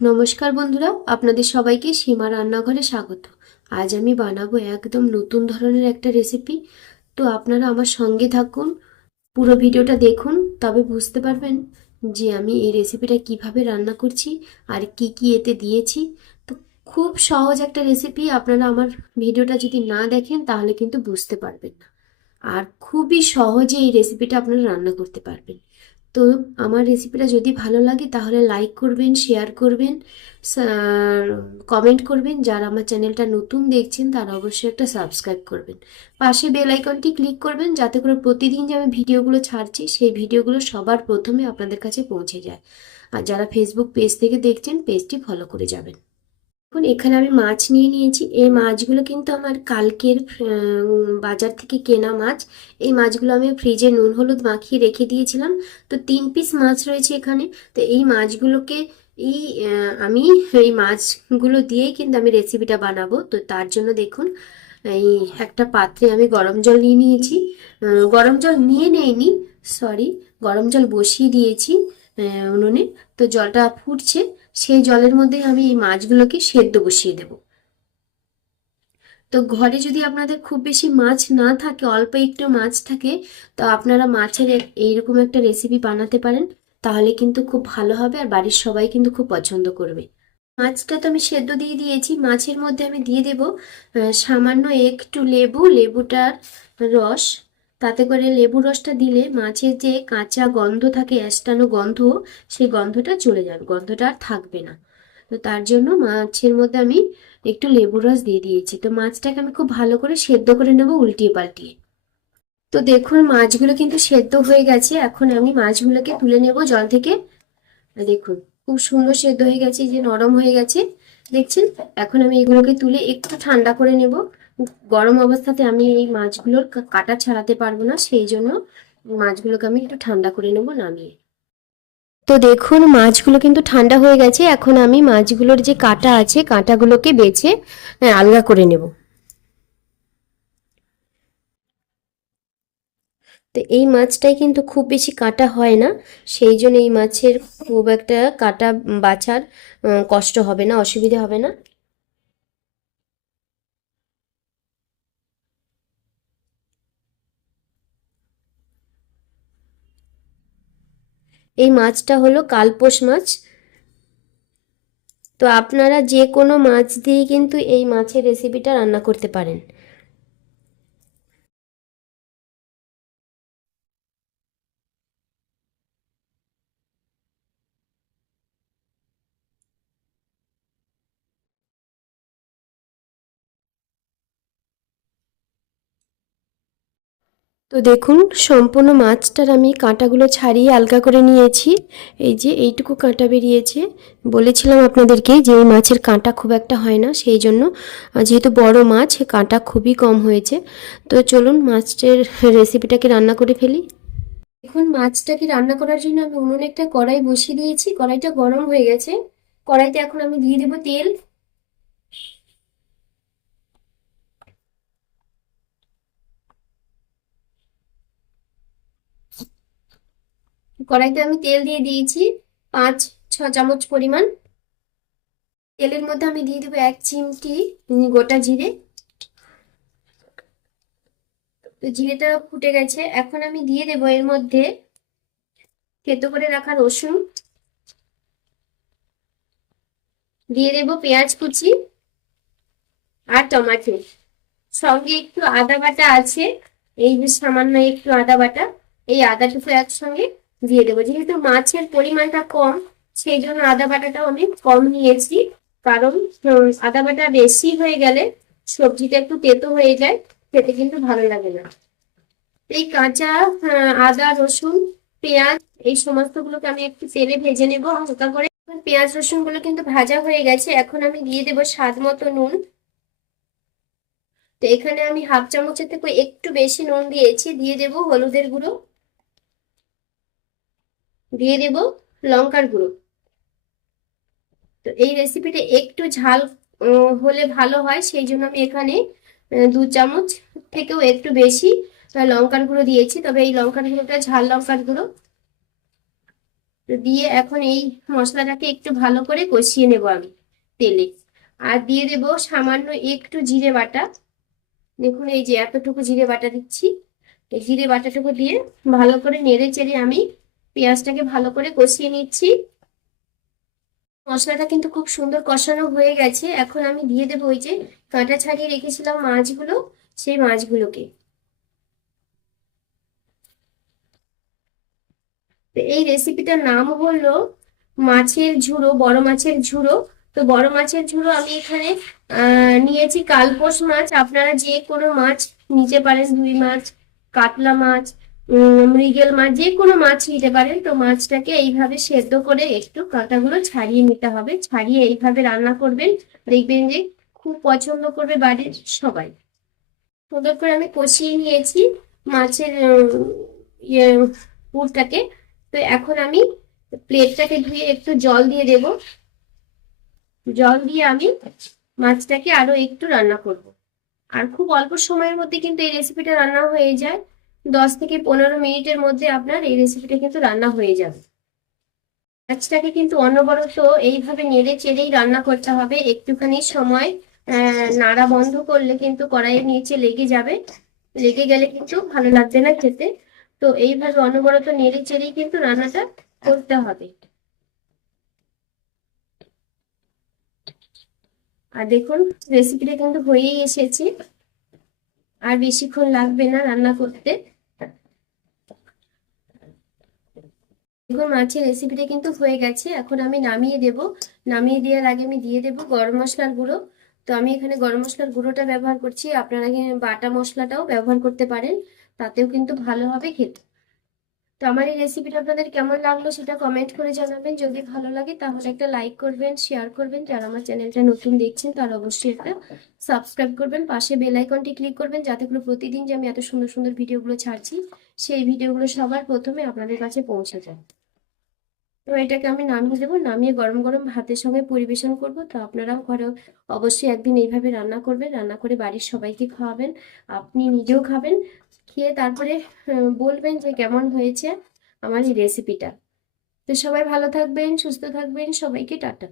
নমস্কার বন্ধুরা, আপনাদের সবাইকে সীমা রান্নাঘরে স্বাগত। আজ আমি বানাবো একদম নতুন ধরনের একটা রেসিপি তো আপনারা আমার সঙ্গে থাকুন, পুরো ভিডিওটা দেখুন, তবে বুঝতে পারবেন যে আমি এই রেসিপিটা কীভাবে রান্না করছি আর কি কি এতে দিয়েছি। তো খুব সহজ একটা রেসিপি আপনারা আমার ভিডিওটা যদি না দেখেন, তাহলে কিন্তু বুঝতে পারবেন না। আর খুবই সহজে এই রেসিপিটা আপনারা রান্না করতে পারবেন। তো আমার রেসিপিটা যদি ভালো লাগে, তাহলে লাইক করবেন শেয়ার করবেন কমেন্ট করবেন। যারা আমার চ্যানেলটা নতুন দেখছেন, তারা অবশ্যই একটা সাবস্ক্রাইব করবেন। পাশে বেল আইকনটি ক্লিক করবেন, যাতে করে প্রতিদিন যে আমি ভিডিওগুলো ছাড়ছি, সেই ভিডিওগুলো সবার প্রথমে আপনাদের কাছে পৌঁছে যায়। আর যারা ফেসবুক পেজ থেকে দেখছেন পেজটি ফলো করে যাবেন। এখন এখানে আমি মাছ নিয়ে নিয়েছি। এই মাছগুলো কিন্তু আমার কালকের বাজার থেকে কেনা মাছ। এই মাছগুলো আমি ফ্রিজে নুন, হলুদ মাখিয়ে রেখে দিয়েছিলাম। তো তিন পিস মাছ রয়েছে এখানে। তো এই মাছগুলোকে এই আমি এই মাছগুলো দিয়েই কিন্তু আমি রেসিপিটা বানাবো। তো তার জন্য দেখুন, এই একটা পাত্রে আমি গরম জল নিয়ে নিয়েছি। গরম জল নিয়ে নেইনি সরি গরম জল বসিয়ে দিয়েছি উনুনে। তো জলটা ফুটছে। সেই জলের মধ্যে আমি এই মাছগুলোকে সেদ্ধ বসিয়ে দেব। তো ঘরে যদি আপনাদের খুব বেশি মাছ না থাকে, অল্প একটু মাছ থাকে, তো আপনারা মাছের এইরকম একটা রেসিপি বানাতে পারেন, তাহলে কিন্তু খুব ভালো হবে আর বাড়ির সবাই কিন্তু খুব পছন্দ করবে। মাছটা তো আমি সেদ্ধ দিয়ে দিয়েছি, মাছের মধ্যে আমি দিয়ে দেব সামান্য একটু লেবু, লেবুটার রস তাতে করে লেবু রসটা দিলে মাছের যে কাঁচা গন্ধ থাকে, অ্যাস্টানো গন্ধ, সেই গন্ধটা চলে যাবে, গন্ধটা আর থাকবে না। তো তার জন্য মাছের মধ্যে আমি একটু লেবু রস দিয়ে দিয়েছি। তো মাছটাকে আমি খুব ভালো করে সেদ্ধ করে নেব উল্টিয়ে পাল্টিয়ে। তো দেখুন, মাছগুলো কিন্তু সেদ্ধ হয়ে গেছে। এখন আমি মাছগুলোকে তুলে নেব জল থেকে। দেখুন, খুব সুন্দর সেদ্ধ হয়ে গেছে যে নরম হয়ে গেছে। দেখছেন? এখন আমি এগুলোকে তুলে একটু ঠান্ডা করে নেব। গরম অবস্থাতে আমি এই মাছগুলোর কাটা ছাড়াতে পারব না সেই জন্য মাছগুলোকে আমি একটু ঠান্ডা করে নেব নামিয়ে। তো দেখুন মাছগুলো কিন্তু ঠান্ডা হয়ে গেছে এখন আমি মাছগুলোর যে কাঁটা আছে কাঁটাগুলোকে বেছে আহ, আলগা করে নেব। তো এই মাছটাই কিন্তু খুব বেশি কাটা হয় না সেই জন্য এই মাছের খুব একটা কাটা বাছার কষ্ট হবে না অসুবিধা হবে না। এই মাছটা হলো কালপোষ মাছ। তো আপনারা যে কোনো মাছ দিয়ে কিন্তু এই মাছের রেসিপিটা রান্না করতে পারেন। তো দেখুন, সম্পূর্ণ মাছটার আমি কাঁটাগুলো ছাড়িয়ে আলগা করে নিয়েছি। এই যে এইটুকু কাঁটা বেরিয়েছে। বলেছিলাম আপনাদেরকে যে এই মাছের কাঁটা খুব একটা হয় না, সেই জন্য যেহেতু বড় মাছ কাঁটা খুবই কম হয়েছে। তো চলুন মাছের রেসিপিটাকে রান্না করে ফেলি। এখন মাছটাকে রান্না করার জন্য আমি উনুনে একটা কড়াই বসিয়ে দিয়েছি। কড়াইটা গরম হয়ে গেছে। কড়াইতে এখন আমি দিয়ে দেবো তেল। কড়াইতে আমি তেল দিয়ে দিয়েছি পাঁচ, ছ চামচ পরিমাণ। তেলের মধ্যে আমি দিয়ে দেবো এক চিমটি গোটা জিরে। তো জিরেটা ফুটে গেছে। এখন আমি দিয়ে দেবো এর মধ্যে থেতো করে রাখা রসুন। দিয়ে দেবো পেঁয়াজ কুচি আর টমাটো। সঙ্গে একটু আদা বাটা আছে, এই যে সামান্য একটু আদা বাটা, এই আদাটুকু একসঙ্গে দিয়ে দেবো। যেহেতু মাছের পরিমাণটা কম, সেই জন্য আদা বাটাটাও আমি কম নিয়েছি। কারণ আদা বাটা বেশি হয়ে গেলে সবজিটা একটু তেতো হয়ে যায়, খেতে কিন্তু ভালো লাগে না। এই কাঁচা আদা, রসুন, পেঁয়াজ, এই সমস্তগুলোকে আমি একটু তেলে ভেজে নেব। হালকা করে পেঁয়াজ রসুনগুলো কিন্তু ভাজা হয়ে গেছে। এখন আমি দিয়ে দেবো স্বাদ মতো নুন। তো এখানে আমি হাফ চামচের থেকে একটু বেশি নুন দিয়েছি। দিয়ে দেবো হলুদের গুঁড়ো। দিয়ে দেব লঙ্কার গুঁড়ো। তো এই রেসিপিটা একটু ঝাল হলে ভালো হয়, সেই জন্য আমি এখানে দু চামচ থেকেও একটু বেশি লঙ্কার গুঁড়ো দিয়েছি। তবে এই লঙ্কার গুঁড়োটা ঝাল লঙ্কার গুঁড়ো। দিয়ে এখন এই মশলাটাকে একটু ভালো করে কষিয়ে নেব আমি তেলে। আর দিয়ে দেব সামান্য একটু জিরে বাটা। দেখুন এই যে এতটুকু জিরে বাটা দিচ্ছি। এই জিরে বাটাটুকু দিয়ে ভালো করে নেড়ে চেড়ে আমি পেঁয়াজটাকে ভালো করে কষিয়ে নিচ্ছি। মশলাটা কিন্তু খুব সুন্দর কষানো হয়ে গেছে। এখন আমি দিয়ে দেবো ওই যে কাঁটা ছাড়িয়ে রেখেছিলাম মাছগুলো, সেই মাছগুলোকে। এই রেসিপিটার নাম হলো মাছের ঝুড়ো, বড় মাছের ঝুড়ো। তো বড় মাছের ঝুড়ো আমি এখানে নিয়েছি কালপোষ মাছ। আপনারা যে কোনো মাছ নিতে পারেন, রুই মাছ, কাতলা মাছ মৃগেল মাছ, যে কোনো মাছ নিতে পারেন। তো মাছটাকে এইভাবে সেদ্ধ করে একটু কাঁটাগুলো ছাড়িয়ে নিতে হবে। ছাড়িয়ে এইভাবে রান্না করবেন। দেখবেন যে খুব পছন্দ করবে বাড়ির সবাই। সুন্দর করে আমি কষিয়ে নিয়েছি মাছের ইয়ে পুরটাকে। তো এখন আমি প্লেটটাকে ধুয়ে একটু জল দিয়ে দেব। জল দিয়ে আমি মাছটাকে আরও একটু রান্না করব। আর খুব অল্প সময়ের মধ্যে কিন্তু এই রেসিপিটা রান্না হয়ে যায়। দশ থেকে পনেরো মিনিটের মধ্যে আপনার এই রেসিপিটা কিন্তু রান্না হয়ে যাবে। মাছটাকে কিন্তু অনবরত এইভাবে নেড়ে চেড়েই রান্না করতে হবে। একটুখানি সময় নাড়া বন্ধ করলে কিন্তু কড়াইয়ের নিচে লেগে যাবে। লেগে গেলে কিন্তু ভালো লাগবে না খেতে। তো এইভাবে অনবরত নেড়ে চেড়েই কিন্তু রান্নাটা করতে হবে। আর দেখুন রেসিপিটা কিন্তু হয়েই এসেছে। আর বেশিক্ষণ লাগবে না রান্না করতে। দেখুন মাছের রেসিপিটা কিন্তু হয়ে গেছে। এখন আমি নামিয়ে দেব। নামিয়ে দেওয়ার আগে আমি দিয়ে দেব গরম মশলার গুঁড়ো। তো আমি এখানে গরম মশলার গুঁড়োটা ব্যবহার করছি। আপনারা বাটা মশলাটাও ব্যবহার করতে পারেন। তাতেও কিন্তু ভালো হবে খেতে। তো আমার এই রেসিপিটা আপনাদের কেমন লাগল সেটা কমেন্ট করে জানাবেন। যদি ভালো লাগে তাহলে একটা লাইক করবেন শেয়ার করবেন। যারা আমার চ্যানেলটা নতুন দেখছেন তারা অবশ্যই একটা সাবস্ক্রাইব করবেন। পাশে বেল আইকনটি ক্লিক করবেন যাতে করে প্রতিদিন যে আমি এত সুন্দর সুন্দর ভিডিওগুলো ছাড়ছি, সেই ভিডিওগুলো সবার প্রথমে আপনাদের কাছে পৌঁছে যায়। তো এটাকে আমি নামিয়ে দেবো, নামিয়ে গরম গরম ভাতের সঙ্গে পরিবেশন করব। তো আপনারাও ঘরে অবশ্যই একদিন এইভাবে রান্না করবেন, রান্না করে বাড়ির সবাইকে খাওয়াবেন, আপনি নিজেও খাবেন, খেয়ে তারপরে বলবেন যে কেমন হয়েছে আমার এই রেসিপিটা তো সবাই ভালো থাকবেন, সুস্থ থাকবেন, সবাইকে টাটা।